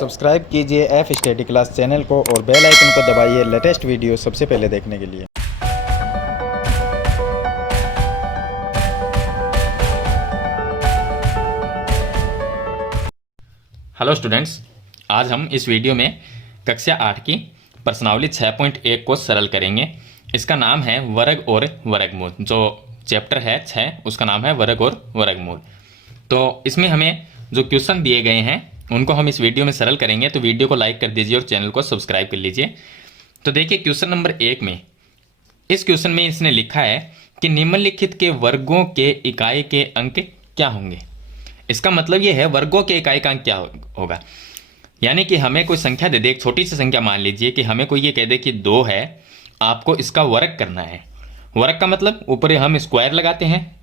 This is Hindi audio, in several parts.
सब्सक्राइब कीजिए एफ स्टडी क्लास चैनल को और बेल आइकन को दबाइए लेटेस्ट वीडियो सबसे पहले देखने के लिए। हेलो स्टूडेंट्स, आज हम इस वीडियो में कक्षा 8 की प्रश्नावली 6.1 को सरल करेंगे। इसका नाम है वर्ग और वर्गमूल। जो चैप्टर है 6 उसका नाम है वर्ग और वर्गमूल। तो इसमें हमें जो क्वेश्चन दिए गए हैं उनको हम इस वीडियो में सरल करेंगे। तो वीडियो को लाइक कर दीजिए और चैनल को सब्सक्राइब कर लीजिए। तो देखिए क्वेश्चन नंबर 1 में, इस क्वेश्चन में इसने लिखा है कि निम्नलिखित के वर्गों के इकाई के अंक क्या होंगे। इसका मतलब ये है वर्गों के इकाई का अंक क्या होगा। यानी कि हमें कोई संख्या दे दे, एक छोटी सी संख्या मान लीजिए कि हमें कोई ये कह दे कि 2 है, आपको इसका वर्ग करना है। वर्ग का मतलब ऊपर हम स्क्वायर लगाते हैं,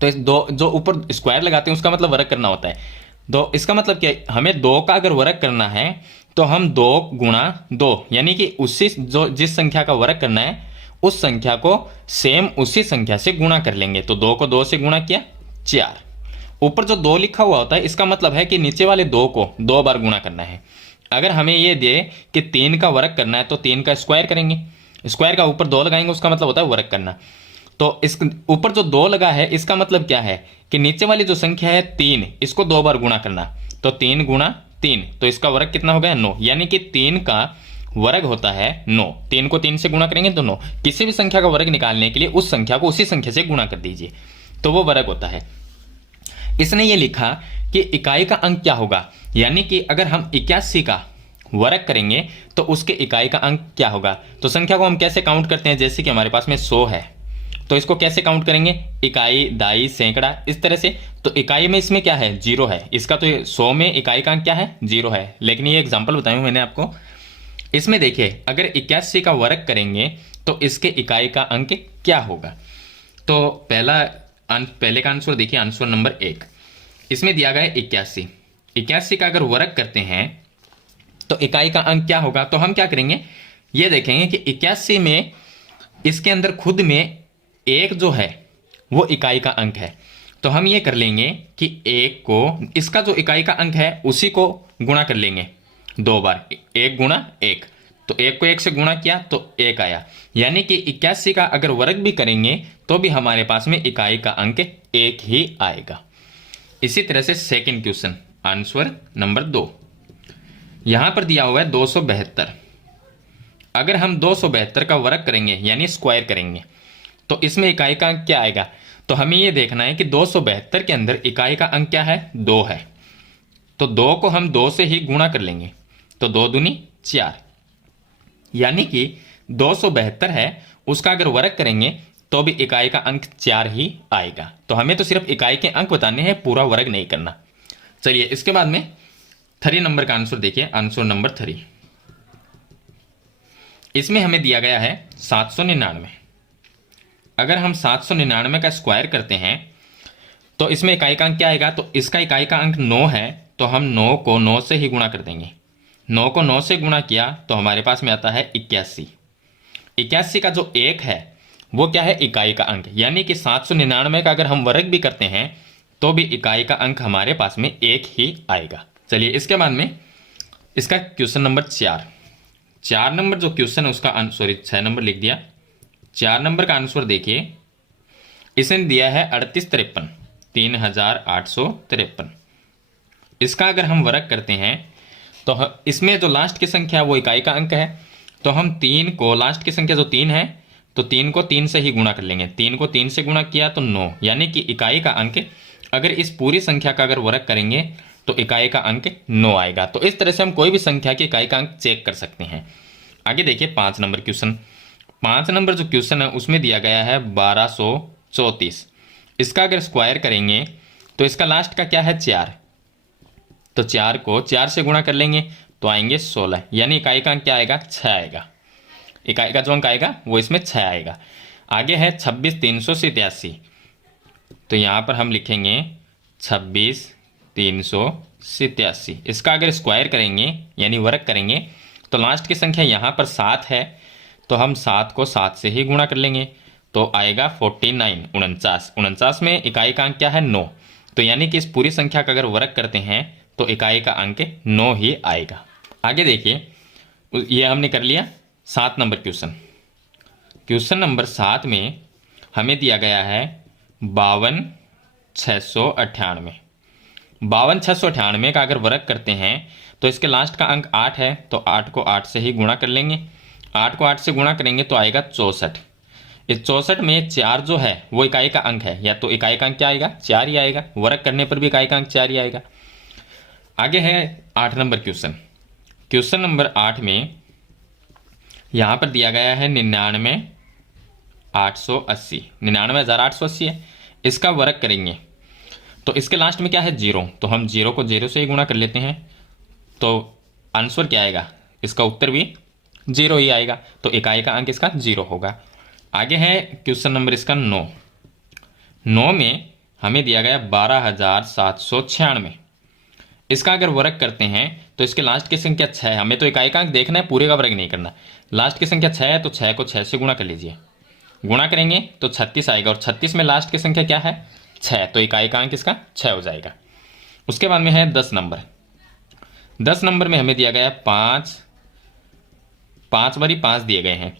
तो इस दो जो ऊपर स्क्वायर लगाते हैं उसका मतलब वर्ग करना होता है। तो इसका मतलब क्या है, हमें 2 का अगर वर्ग करना है तो हम 2 गुणा 2 यानी कि उसी जो जिस संख्या का वर्ग करना है उस संख्या को सेम उसी संख्या से गुणा कर लेंगे। तो 2 को 2 से गुणा किया 4। ऊपर जो 2 लिखा हुआ होता है इसका मतलब है कि नीचे वाले 2 को 2 बार गुणा करना है। अगर हमें ये दे कि 3 का वर्ग करना है तो 3 का स्क्वायर करेंगे, स्क्वायर का ऊपर 2 लगाएंगे, उसका मतलब होता है वर्ग करना। तो इस ऊपर जो 2 लगा है इसका मतलब क्या है कि नीचे वाली जो संख्या है 3, इसको 2 बार गुणा करना। तो 3 गुणा 3, तो इसका वर्ग कितना हो गया 9। यानी कि 3 का वर्ग होता है 9। 3 को 3 से गुणा करेंगे तो 9। किसी भी संख्या का वर्ग निकालने के लिए उस संख्या को उसी संख्या से गुणा कर दीजिए, तो वो वर्ग होता है। इसने ये लिखा कि इकाई का अंक क्या होगा, यानी कि अगर हम 81 का वर्ग करेंगे तो उसके इकाई का अंक क्या होगा। तो संख्या को हम कैसे काउंट करते हैं, जैसे कि हमारे पास में 100 है तो इसको कैसे काउंट करेंगे, इकाई, दाई, सैकड़ा, इस तरह से। तो इकाई में इसमें क्या है 0 है, इसका तो 100 में इकाई का अंक क्या है 0 है। लेकिन ये एग्जाम्पल बताया मैंने आपको। इसमें देखिए अगर 81 का वर्ग करेंगे तो इसके इकाई का अंक क्या होगा। तो पहले का आंसर देखिए, आंसर नंबर 1। इसमें दिया गया है 81। 81 का अगर वर्ग करते हैं तो इकाई का अंक क्या होगा। तो हम क्या करेंगे, ये देखेंगे कि 81 में इसके अंदर खुद में 1 जो है वो इकाई का अंक है। तो हम ये कर लेंगे कि 1 को, इसका जो इकाई का अंक है उसी को गुणा कर लेंगे 2 बार। 1 गुणा 1, तो 1 को 1 से गुणा किया तो 1 आया। यानी कि 81 का अगर वर्ग भी करेंगे तो भी हमारे पास में इकाई का अंक 1 ही आएगा। इसी तरह से सेकंड क्वेश्चन, आंसर नंबर 2। यहां पर दिया हुआ है 272। अगर हम 272 का वर्ग करेंगे यानी स्क्वायर करेंगे तो इसमें इकाई का अंक क्या आएगा। तो हमें यह देखना है कि 272 के अंदर इकाई का अंक क्या है 2 है। तो 2 को हम 2 से ही गुणा कर लेंगे, तो 2 दूनी 4। यानी कि 272 है, उसका अगर वर्ग करेंगे तो भी इकाई का अंक 4 ही आएगा। तो हमें तो सिर्फ इकाई के अंक बताने हैं, पूरा वर्ग नहीं करना। चलिए इसके बाद में 3 नंबर का आंसर देखिए, आंसर नंबर 3। इसमें हमें दिया गया है 799। अगर हम 799 का स्क्वायर करते हैं तो इसमें इकाई का अंक क्या आएगा। तो इसका इकाई का अंक 9 है, तो हम 9 को 9 से ही गुणा कर देंगे। 9 को 9 से गुणा किया तो हमारे पास में आता है 81। 81 का जो 1 है वो क्या है इकाई का अंक। यानी कि 799 का अगर हम वर्ग भी करते हैं तो भी इकाई का अंक हमारे पास में 1 ही आएगा। चलिए इसके बाद में इसका क्वेश्चन नंबर 4 नंबर जो क्वेश्चन है उसका 6 नंबर लिख दिया। 4 नंबर का आंसर देखिए, इसने दिया है 3853, 3853। इसका अगर हम वर्ग करते हैं तो इसमें जो लास्ट की संख्या है वो इकाई का अंक है। तो हम 3 को, लास्ट की संख्या जो 3 है, तो 3 को 3 से ही गुणा कर लेंगे। 3 को 3 से गुणा किया तो 9। यानी कि इकाई का अंक, अगर इस पूरी संख्या का अगर वर्ग करेंगे तो इकाई का अंक 9 आएगा। तो इस तरह से हम कोई भी संख्या की इकाई का अंक चेक कर सकते हैं। आगे देखिए 5 नंबर क्वेश्चन। 5 नंबर जो क्वेश्चन है उसमें दिया गया है 1234। इसका अगर स्क्वायर करेंगे तो इसका लास्ट का क्या है 4। तो 4 को 4 से गुणा कर लेंगे तो आएंगे 16। यानी इकाई का अंक क्या आएगा 6 आएगा। इकाई का जो अंक आएगा वो इसमें 6 आएगा। आगे है 26387। तो यहाँ पर हम लिखेंगे 26387। इसका अगर स्क्वायर करेंगे यानी वर्ग करेंगे तो लास्ट की संख्या यहाँ पर 7 है, तो हम 7 को 7 से ही गुणा कर लेंगे तो आएगा 49, 49। 49 में इकाई का अंक क्या है 9। तो यानी कि इस पूरी संख्या का अगर वर्ग करते हैं तो इकाई का अंक 9 ही आएगा। आगे देखिए, ये हमने कर लिया 7 नंबर क्वेश्चन। क्वेश्चन नंबर 7 में हमें दिया गया है 52,698। 52,698 का अगर वर्ग करते हैं तो इसके लास्ट का अंक 8 है, तो 8 को 8 से ही गुणा कर लेंगे। 8 को 8 से गुणा करेंगे तो आएगा 64। इस 64 में 4 जो है वो इकाई का अंक है, या तो इकाई का अंक क्या आएगा, 4 ही आएगा। वर्ग करने पर भी इकाई का अंक 4 ही आएगा। आगे है 8 नंबर क्वेश्चन। क्वेश्चन नंबर 8 में यहाँ पर दिया गया है 99,880। 99,880 है। इसका वर्ग करेंगे तो इसके लास्ट में क्या है, 0, तो हम 0 को 0 से ही गुणा कर लेते हैं। तो आंसर क्या आएगा, इसका उत्तर भी 0 ही आएगा, तो इकाई का अंक इसका 0 होगा। आगे है क्वेश्चन नंबर इसका 9। 9 में हमें दिया गया 12,796। इसका अगर वर्ग करते हैं तो इसके लास्ट की संख्या 6 है। हमें तो इकाई का अंक देखना है, पूरे का वर्ग नहीं करना। लास्ट की संख्या 6 है, तो 6 को 6 से गुणा कर लीजिए। गुणा करेंगे तो 36 आएगा, और 36 में लास्ट की संख्या क्या है, 6, तो इकाई का अंक इसका 6 हो जाएगा। उसके बाद में है 10 नंबर। 10 नंबर में हमें दिया गया 5 बारी 5 दिए गए हैं।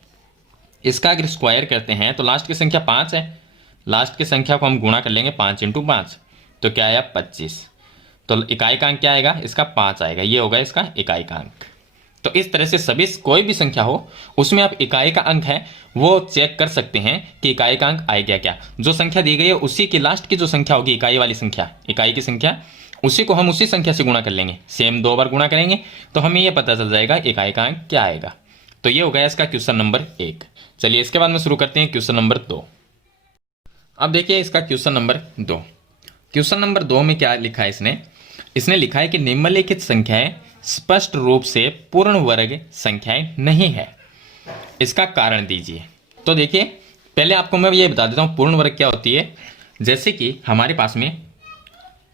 इसका अगर स्क्वायर करते हैं तो लास्ट की संख्या 5 है, लास्ट की संख्या को हम गुणा कर लेंगे 5 × 5, तो क्या आया 25। तो इकाई का अंक क्या आएगा, इसका 5 आएगा। ये होगा इसका इकाई का अंक। तो इस तरह से सभी कोई भी संख्या हो उसमें आप इकाई का अंक है वो चेक कर सकते हैं कि इकाई का अंक आएगा क्या। जो संख्या दी गई है उसी की लास्ट की जो संख्या होगी, इकाई वाली संख्या, इकाई की संख्या, उसी को हम उसी संख्या से गुणा कर लेंगे। सेम 2 बार गुणा करेंगे तो हमें यह पता चल जाएगा इकाई का अंक क्या आएगा। तो ये हो गया इसका क्वेश्चन नंबर 1। चलिए इसके बाद में शुरू करते हैं क्वेश्चन नंबर 2। अब देखिए इसका क्वेश्चन नंबर 2। क्वेश्चन नंबर 2 में क्या लिखा है इसने लिखा है कि निम्नलिखित संख्याएं स्पष्ट रूप से पूर्ण वर्ग संख्याएं नहीं है, इसका कारण दीजिए। तो देखिए पहले आपको मैं ये बता देता हूं पूर्ण वर्ग क्या होती है। जैसे कि हमारे पास में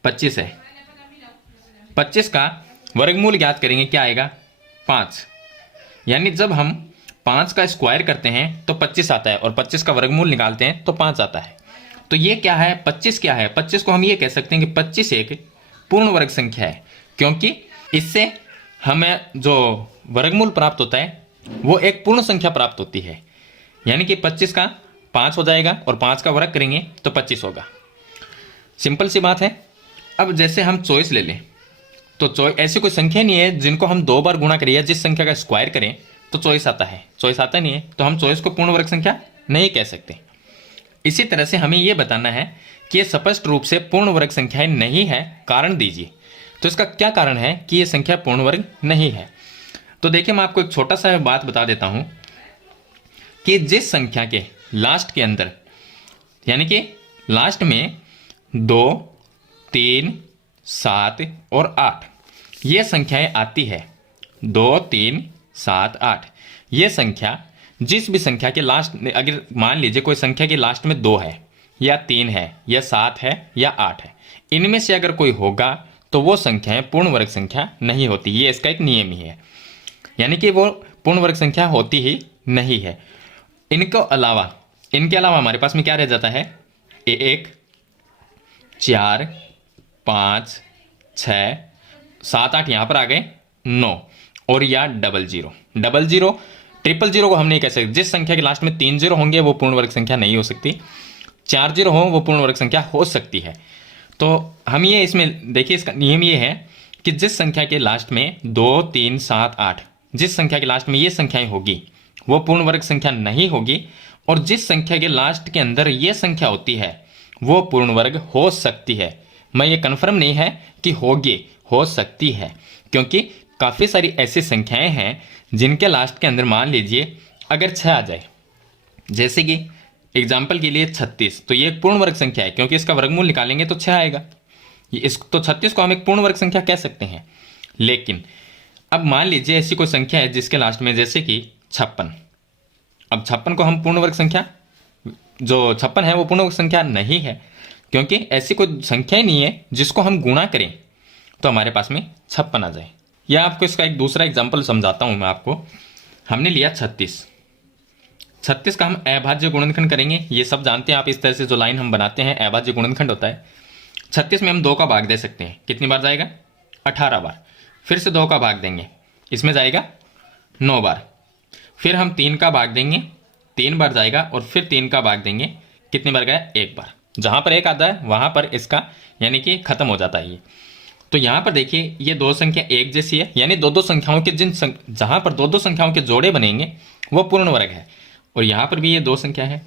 25 है, 25 का वर्गमूल ज्ञात करेंगे, क्या आएगा 5। यानी जब हम 5 का स्क्वायर करते हैं तो 25 आता है, और 25 का वर्गमूल निकालते हैं तो 5 आता है। तो ये क्या है, 25 क्या है, 25 को हम ये कह सकते हैं कि 25 एक पूर्ण वर्ग संख्या है, क्योंकि इससे हमें जो वर्गमूल प्राप्त होता है वो एक पूर्ण संख्या प्राप्त होती है। यानी कि 25 का 5 हो जाएगा और 5 का वर्ग करेंगे तो 25 होगा। सिंपल सी बात है। अब जैसे हम 24 ले लें तो ऐसी कोई संख्या नहीं है जिनको हम 2 बार गुणा करें या जिस संख्या का स्क्वायर करें तो 24 आता है। 24 आता नहीं है, तो हम 24 को पूर्ण वर्ग संख्या नहीं कह सकते। इसी तरह से हमें यह बताना है कि ये स्पष्ट रूप से पूर्ण वर्ग संख्याएं नहीं है, कारण दीजिए। तो इसका क्या कारण है कि ये संख्या पूर्ण वर्ग नहीं है। तो देखिए मैं आपको एक छोटा सा बात बता देता हूं कि जिस संख्या के लास्ट के अंदर, यानी कि लास्ट में 2, 3, 7 और 8 ये संख्याएं आती है, 2, 3, 7, 8, ये संख्या जिस भी संख्या के लास्ट, अगर मान लीजिए कोई संख्या के लास्ट में 2 है या 3 है या 7 है या 8 है, इनमें से अगर कोई होगा तो वो संख्याएं पूर्ण वर्ग संख्या नहीं होती। ये इसका एक नियम ही है, यानी कि वो पूर्ण वर्ग संख्या होती ही नहीं है। इनके अलावा हमारे पास में क्या रह जाता है, 1, 4, 5, 6, 7, 8 यहाँ पर आ गए, 9 और या 00। 00, 000 को हम नहीं कह सकते। जिस संख्या के लास्ट में 3 0 होंगे वो पूर्ण वर्ग संख्या नहीं हो सकती, 4 0 हो वो पूर्ण वर्ग संख्या हो सकती है। तो हम ये इसमें देखिए इसका नियम ये है कि जिस संख्या के लास्ट में 2, 3, 7, 8, जिस संख्या के लास्ट में ये संख्याएं होगी वो पूर्ण वर्ग संख्या नहीं होगी, और जिस संख्या के लास्ट के अंदर ये संख्या होती है वो पूर्ण वर्ग हो सकती है। मैं ये कन्फर्म नहीं है कि होगी, हो सकती है, क्योंकि काफ़ी सारी ऐसी संख्याएं हैं जिनके लास्ट के अंदर मान लीजिए अगर 6 आ जाए, जैसे कि एग्जाम्पल के लिए 36, तो ये एक पूर्ण वर्ग संख्या है क्योंकि इसका वर्गमूल निकालेंगे तो 6 आएगा। तो 36 को हम एक पूर्ण वर्ग संख्या कह सकते हैं। लेकिन अब मान लीजिए ऐसी कोई संख्या है जिसके लास्ट में जैसे कि 56, अब 56 को हम पूर्ण वर्ग संख्या, जो 56 है वो पूर्ण वर्ग संख्या नहीं है, क्योंकि ऐसी कोई संख्या ही नहीं है जिसको हम गुणा करें तो हमारे पास में 56 आ जाए। या आपको इसका एक दूसरा एग्जाम्पल समझाता हूं मैं आपको। हमने लिया 36 का हम अभाज्य गुणनखंड करेंगे। ये सब जानते हैं आप, इस तरह से जो लाइन हम बनाते हैं अभाज्य गुणनखंड होता है। 36 में हम 2 का भाग दे सकते हैं, कितनी बार जाएगा, 18 बार। फिर से 2 का भाग देंगे, इसमें जाएगा 9 बार। फिर हम 3 का भाग देंगे, 3 बार जाएगा, और फिर 3 का भाग देंगे, कितनी बार गया? 1 बार। जहाँ पर 1 आता है वहाँ पर इसका यानी कि खत्म हो जाता है ये। तो यहाँ पर देखिए ये दो संख्या एक जैसी है, यानी दो दो संख्याओं के जहाँ पर दो दो संख्याओं के जोड़े बनेंगे वो पूर्ण वर्ग है। और यहाँ पर भी ये 2 संख्या है,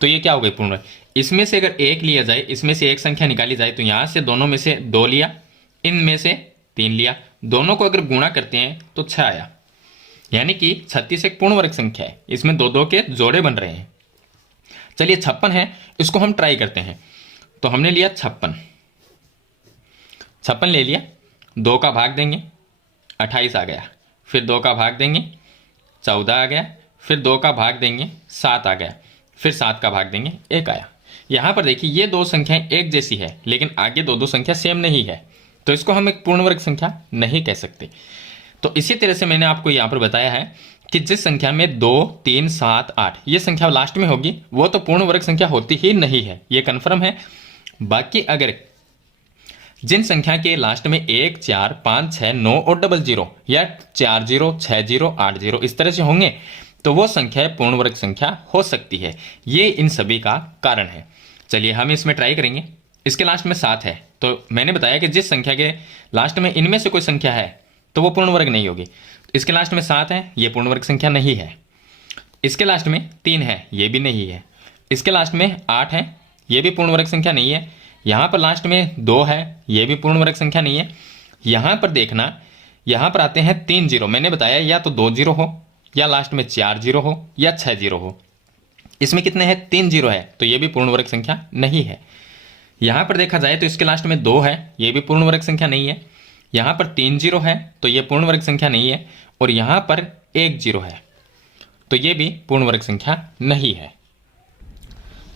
तो ये क्या हो गई? पूर्ण वर्ग। इसमें से अगर 1 लिया जाए, इसमें से एक संख्या निकाली जाए, तो यहाँ से दोनों में से 2 लिया, इनमें से 3 लिया, दोनों को अगर गुणा करते हैं तो 6 आया, यानी कि 36 एक पूर्ण वर्ग संख्या है। इसमें 2 के जोड़े बन रहे हैं। चलिए 56 है, इसको हम ट्राई करते हैं। तो हमने लिया 56 ले लिया, 2 का भाग देंगे, 28 आ गया। फिर 2 का भाग देंगे, 14 आ गया। फिर 2 का भाग देंगे, 7 आ गया। फिर 7 का भाग देंगे, 1 आया। यहाँ पर देखिए ये 2 संख्याएं एक जैसी है, लेकिन आगे 2 संख्या सेम नहीं है, तो इसको हम एक पूर्ण वर्ग संख्या नहीं कह सकते। तो इसी तरह से मैंने आपको यहाँ पर बताया है कि जिस संख्या में 2, 3, 7, 8 ये संख्या लास्ट में होगी वो तो पूर्ण वर्ग संख्या होती ही नहीं है, ये कन्फर्म है। बाकी अगर जिन संख्या के लास्ट में 1, 4, 5, 6, 9 और 00 या 4 0, 6 0, 8 0 इस तरह से होंगे तो वो संख्या पूर्ण वर्ग संख्या हो सकती है। ये इन सभी का कारण है। चलिए हम इसमें ट्राई करेंगे। इसके लास्ट में 7 है, तो मैंने बताया कि जिस संख्या के लास्ट में इनमें से कोई संख्या है तो वो पूर्ण वर्ग नहीं होगी। इसके लास्ट में 7 है, ये पूर्ण वर्ग संख्या नहीं है। इसके लास्ट में 3 है, ये भी नहीं है। इसके लास्ट में 8 है, ये भी पूर्ण वर्ग संख्या नहीं है। यहाँ पर लास्ट में 2 है, ये भी पूर्ण वर्ग संख्या नहीं है। यहाँ पर देखना, यहाँ पर आते हैं 3 0। मैंने बताया या तो 2 0 हो, या लास्ट में 4 0 हो, या 6 0 हो। इसमें कितने हैं? 3 0 है, तो ये भी पूर्ण वर्ग संख्या नहीं है। यहाँ पर देखा जाए तो इसके लास्ट में 2 है, ये भी पूर्ण वर्ग संख्या नहीं है। यहाँ पर 3 0 है, तो ये पूर्ण वर्ग संख्या नहीं है। और यहाँ पर 1 0 है, तो ये भी पूर्ण वर्ग संख्या नहीं है।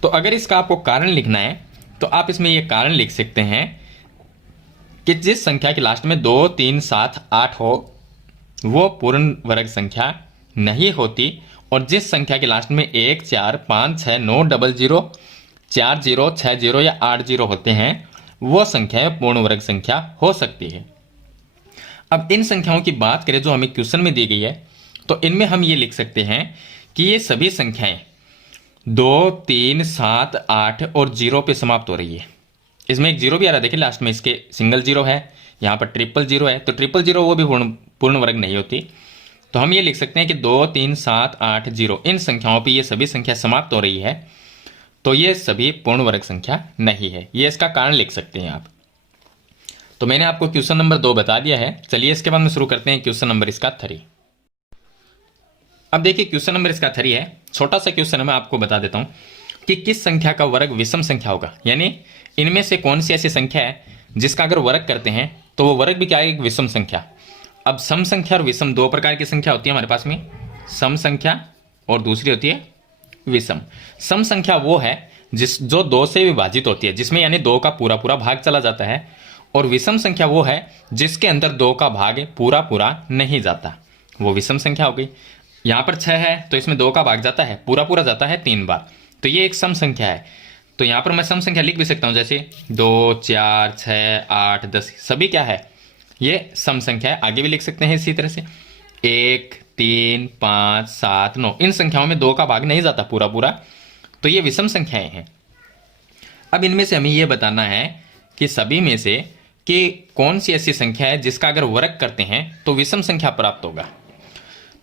तो अगर इसका आपको कारण लिखना है तो आप इसमें ये कारण लिख सकते हैं कि जिस संख्या के लास्ट में 2, 3, 7, 8 हो वो पूर्ण वर्ग संख्या नहीं होती, और जिस संख्या के लास्ट में 1, 4, 5, 6, 9, 00, 4 0, 6 0 या 8 0 होते हैं वो संख्याएं पूर्ण वर्ग संख्या हो सकती है। अब इन संख्याओं की बात करें जो हमें क्वेश्चन में दी गई है, तो इनमें हम ये लिख सकते हैं कि ये सभी संख्याएं 2, 3, 7, 8 और 0 पे समाप्त हो रही है। इसमें एक 0 भी आ रहा है, देखिए लास्ट में इसके सिंगल 0 है, यहाँ पर 000 है, तो 000 वो भी पूर्ण वर्ग नहीं होती। तो हम ये लिख सकते हैं कि 2, 3, 7, 8, 0 इन संख्याओं पे ये सभी संख्या समाप्त हो रही है, तो ये सभी पूर्ण वर्ग संख्या नहीं है। ये इसका कारण लिख सकते हैं आप। तो मैंने आपको क्वेश्चन नंबर 2 बता दिया है। चलिए इसके बाद में शुरू करते हैं क्वेश्चन नंबर इसका 3। अब देखिए क्वेश्चन नंबर इसका 3 है। छोटा सा क्वेश्चन है, मैं आपको बता देता हूँ कि किस संख्या का वर्ग विषम संख्या होगा, यानी इनमें से कौन सी ऐसी संख्या है जिसका अगर वर्ग करते हैं तो वो वर्ग भी क्या है? एक विषम संख्या। अब सम संख्या और विषम 2 प्रकार की संख्या होती है हमारे पास में, सम संख्या और दूसरी होती है विषम। सम संख्या वो है जो 2 से विभाजित होती है, जिसमें यानी 2 का पूरा पूरा भाग चला जाता है, और विषम संख्या वो है जिसके अंदर 2 का भाग पूरा पूरा नहीं जाता, वो विषम संख्या हो गई। यहाँ पर 6 है तो इसमें 2 का भाग जाता है, पूरा पूरा जाता है 3 बार, तो ये एक सम संख्या है। तो यहाँ पर मैं सम संख्या लिख भी सकता हूँ, जैसे 2, 4, 6, 8, 10 सभी क्या है? ये सम संख्या है। आगे भी लिख सकते हैं इसी तरह से 1, 3, 5, 7, 9 इन संख्याओं में 2 का भाग नहीं जाता पूरा पूरा, तो ये विषम संख्याएं हैं। अब इनमें से हमें ये बताना है कि सभी में से कि कौन सी ऐसी संख्या है जिसका अगर वर्ग करते हैं तो विषम संख्या प्राप्त होगा।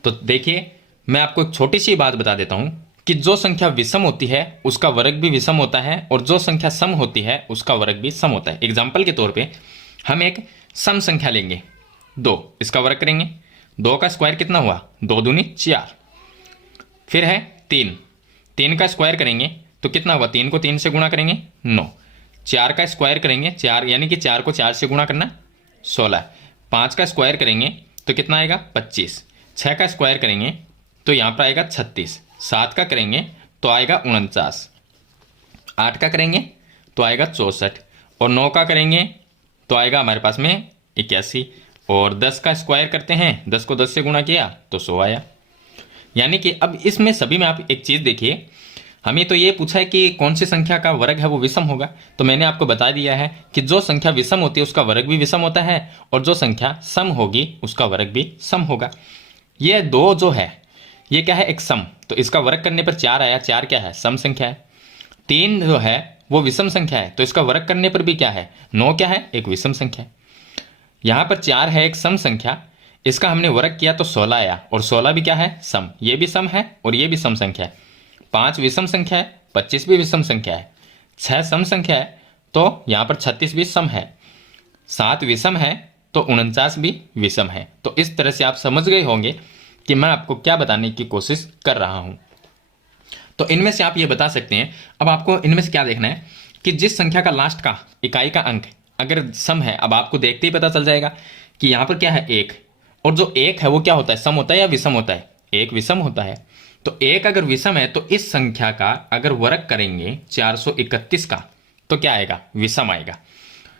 तो देखिए मैं आपको एक छोटी सी बात बता देता हूं कि जो संख्या विषम होती है उसका वर्ग भी विषम होता है, और जो संख्या सम होती है उसका वर्ग भी सम होता है। एग्जाम्पल के तौर पे हम एक सम संख्या लेंगे 2, इसका वर्ग करेंगे, 2 का स्क्वायर कितना हुआ? 2 दूनी 4। फिर है 3 का स्क्वायर करेंगे तो कितना हुआ? 3 को 3 से गुणा करेंगे 9। 4 का स्क्वायर करेंगे 4, यानी कि 4 को 4 से गुणा करना 16। 5 का स्क्वायर करेंगे तो कितना आएगा? 25। 6 का स्क्वायर करेंगे तो यहाँ पर आएगा 36। 7 का करेंगे तो आएगा 49। 8 का करेंगे तो आएगा 64, और 9 का करेंगे तो आएगा हमारे पास में 81, और 10 का स्क्वायर करते हैं, 10 को 10 से गुणा किया तो 100 आया। यानी कि अब इसमें सभी में आप एक चीज़ देखिए, हमें तो ये पूछा है कि कौन सी संख्या का वर्ग है वो विषम होगा, तो मैंने आपको बता दिया है कि जो संख्या विषम होती है उसका वर्ग भी विषम होता है और जो संख्या सम होगी उसका वर्ग भी सम होगा। ये दो जो है ये क्या है, एक सम, तो इसका वर्ग करने पर 4 आया, 4 क्या है, सम संख्या है। 3 जो है वो विषम संख्या है, तो इसका वर्ग करने पर भी क्या है, 9 क्या है, एक विषम संख्या है। यहाँ पर 4 है एक सम संख्या, इसका हमने वर्ग किया तो 16 आया, और 16 भी क्या है, सम, ये भी सम है और ये भी सम संख्या है। 5 विषम संख्या है, 25 भी विषम संख्या है। 6 सम संख्या है, तो यहाँ पर 36 भी सम है। 7 विषम है तो 49 भी विषम है। तो इस तरह से आप समझ गए होंगे कि मैं आपको क्या बताने की कोशिश कर रहा हूँ। तो इनमें से आप ये बता सकते हैं, अब आपको इनमें से क्या देखना है कि जिस संख्या का लास्ट का इकाई का अंक अगर सम है, अब आपको देखते ही पता चल जाएगा कि यहाँ पर क्या है, 1, और जो 1 है वो क्या होता है, सम होता है या विषम होता है, 1 विषम होता है। तो 1 अगर विषम है तो इस संख्या का अगर वर्ग करेंगे 431 का तो क्या आएगा, विषम आएगा।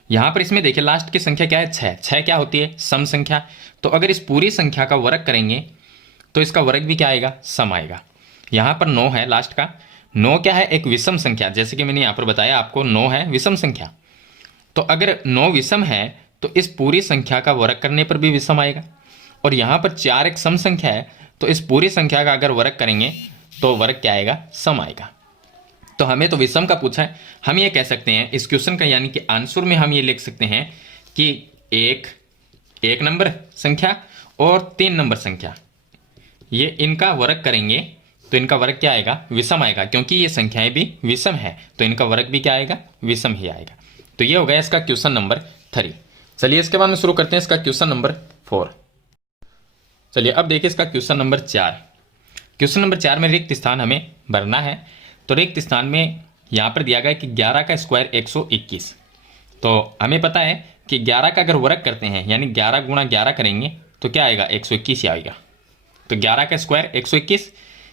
यहां पर इसमें देखिए लास्ट की संख्या क्या है, 6, 6 क्या होती है, सम संख्या। तो अगर इस पूरी संख्या का वर्ग करेंगे तो इसका वर्ग भी क्या आएगा, सम आएगा। यहां पर 9 है लास्ट का, 9 क्या है, एक विषम संख्या, जैसे कि मैंने यहां पर बताया आपको 9 है विषम संख्या। तो अगर 9 विषम है तो इस पूरी संख्या का वर्ग करने पर भी विषम आएगा, और यहां पर 4 एक सम संख्या है, तो इस पूरी संख्या का अगर वर्ग करेंगे तो वर्ग क्या आएगा, सम आएगा। तो हमें तो विषम का पूछा है, हम ये कह सकते हैं इस क्वेश्चन का, यानी कि आंसर में हम ये लिख सकते हैं कि एक नंबर संख्या और 3 नंबर संख्या, ये इनका वर्ग करेंगे तो इनका वर्ग क्या आएगा, विषम आएगा, क्योंकि ये संख्याएं भी विषम है तो इनका वर्ग भी क्या आएगा, विषम ही आएगा। तो ये हो गया इसका क्वेश्चन नंबर 3। चलिए इसके बाद में शुरू करते हैं इसका क्वेश्चन नंबर 4। चलिए अब देखिए इसका क्वेश्चन नंबर 4। क्वेश्चन नंबर 4 में रिक्त स्थान हमें भरना है। तो रिक्त स्थान में यहाँ पर दिया गया कि 11 का स्क्वायर 121। तो हमें पता है कि 11 का अगर वर्ग करते हैं यानी 11 गुणा 11 करेंगे तो क्या आएगा, 121 ही आएगा। तो 11 का स्क्वायर 121,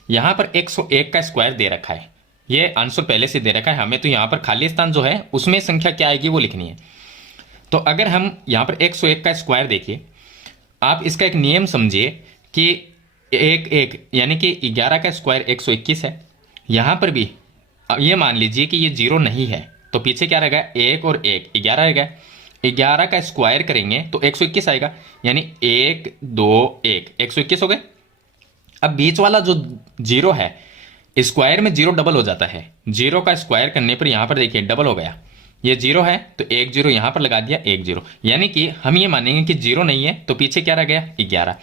यहाँ पर 101 का स्क्वायर दे रखा है, ये आंसर पहले से दे रखा है हमें, तो यहाँ पर खाली स्थान जो है उसमें संख्या क्या आएगी वो लिखनी है। तो अगर हम यहाँ पर 101 का स्क्वायर देखिए, आप इसका एक नियम समझिए कि एक यानी कि 11 का स्क्वायर 121 है। यहाँ पर भी ये मान लीजिए कि ये 0 नहीं है, तो पीछे क्या रहेगा, 1 और 1 11 रहेगा। 11 का स्क्वायर करेंगे तो 121 आएगा, यानी 1 2 1 121 हो गए। अब बीच वाला जो 0 है, स्क्वायर में 0 डबल हो जाता है, 0 का स्क्वायर करने पर यहाँ पर देखिए डबल हो गया, ये 0 है तो 1 0 यहाँ पर लगा दिया, 1 0, यानी कि हम ये मानेंगे कि 0 नहीं है, तो पीछे क्या रह गया, 11।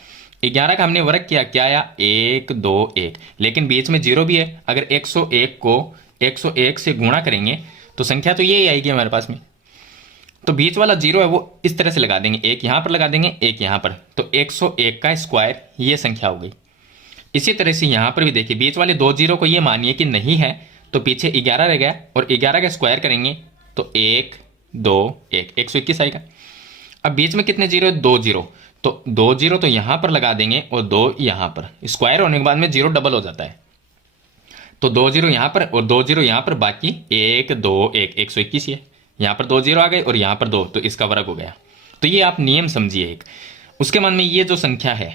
11 का हमने वर्ग किया, क्या आया, 1 2 1, लेकिन बीच में 0 भी है। अगर 101 को 101 से गुणा करेंगे तो संख्या तो यही आएगी हमारे पास में। तो बीच वाला 0 है वो इस तरह से लगा देंगे, 1 यहाँ पर लगा देंगे, 1 यहाँ पर, तो 101 का स्क्वायर ये संख्या हो गई। इसी तरह से यहाँ पर भी देखिए बीच वाले 2 0 को ये मानिए कि नहीं है, तो पीछे 11 रह गया, और 11 का स्क्वायर करेंगे तो 1 2 1 121 आएगा। अब बीच में कितने 0 है, 2 0, तो 2 0 तो यहाँ पर लगा देंगे और 2 यहाँ पर, स्क्वायर होने के बाद में 0 डबल हो जाता है, तो 2 0 यहाँ पर और 2 0 यहाँ पर, बाकी 1 2 1 121 है। यहाँ पर 2 0 आ गए और यहाँ पर 2, तो इसका वर्ग हो गया। तो ये आप नियम समझिए एक। उसके बाद में ये जो संख्या है,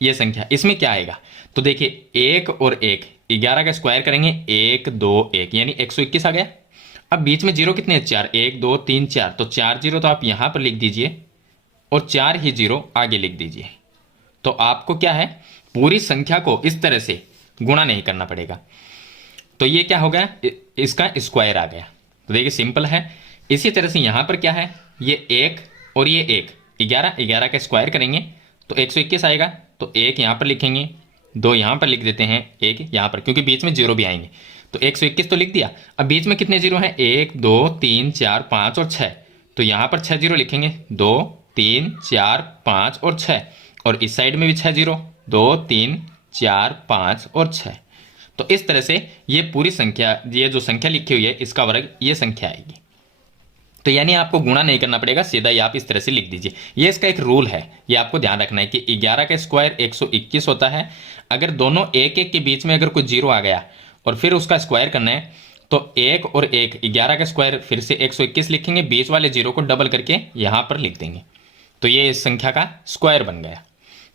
ये संख्या, इसमें क्या आएगा, तो देखिए 1 और 1, 11 का स्क्वायर करेंगे 1 2 1, यानी 121 आ गया। अब बीच में 0 कितने हैं, 4, 1 2 3 4, तो 4 0 तो आप यहाँ पर लिख दीजिए और 4 ही 0 आगे लिख दीजिए। तो आपको क्या है, पूरी संख्या को इस तरह से गुणा नहीं करना पड़ेगा। तो ये क्या हो गया, इसका स्क्वायर आ गया। तो देखिए सिंपल है। इसी तरह से यहाँ पर क्या है, ये 1 और ये 1, 11 का स्क्वायर करेंगे तो 121 आएगा, तो 1 यहाँ पर लिखेंगे, 2 यहाँ पर लिख देते हैं, 1 यहाँ पर, क्योंकि बीच में 0 भी आएंगे, तो 121 तो लिख दिया। अब बीच में कितने 0 हैं, 1 2 3 4 5 और 6, तो यहाँ पर 6 0 लिखेंगे, 2 3 4 5 और 6, और इस साइड में भी 6 0, 2 3 4 5 और 6। तो इस तरह से ये पूरी संख्या, ये जो संख्या लिखी हुई है इसका वर्ग ये संख्या आएगी। तो यानी आपको गुणा नहीं करना पड़ेगा, सीधा ही आप इस तरह से लिख दीजिए। ये इसका एक रूल है, ये आपको ध्यान रखना है कि 11 का स्क्वायर 121 होता है। अगर दोनों 1 1 के बीच में अगर कोई 0 आ गया और फिर उसका स्क्वायर करना है, तो 1 और 1, 11 का स्क्वायर फिर से 121 लिखेंगे, बीच वाले 0 को डबल करके यहाँ पर लिख देंगे, तो ये इस संख्या का स्क्वायर बन गया।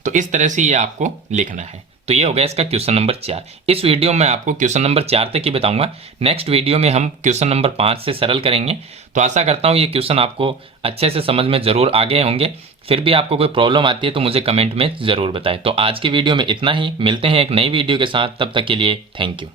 तो इस तरह से ये आपको लिखना है। तो ये हो गया इसका क्वेश्चन नंबर 4। इस वीडियो में आपको क्वेश्चन नंबर 4 तक ही बताऊंगा। नेक्स्ट वीडियो में हम क्वेश्चन नंबर 5 से सरल करेंगे। तो आशा करता हूँ ये क्वेश्चन आपको अच्छे से समझ में ज़रूर आ गए होंगे। फिर भी आपको कोई प्रॉब्लम आती है तो मुझे कमेंट में ज़रूर बताएं। तो आज की वीडियो में इतना ही, मिलते हैं एक नई वीडियो के साथ, तब तक के लिए थैंक यू।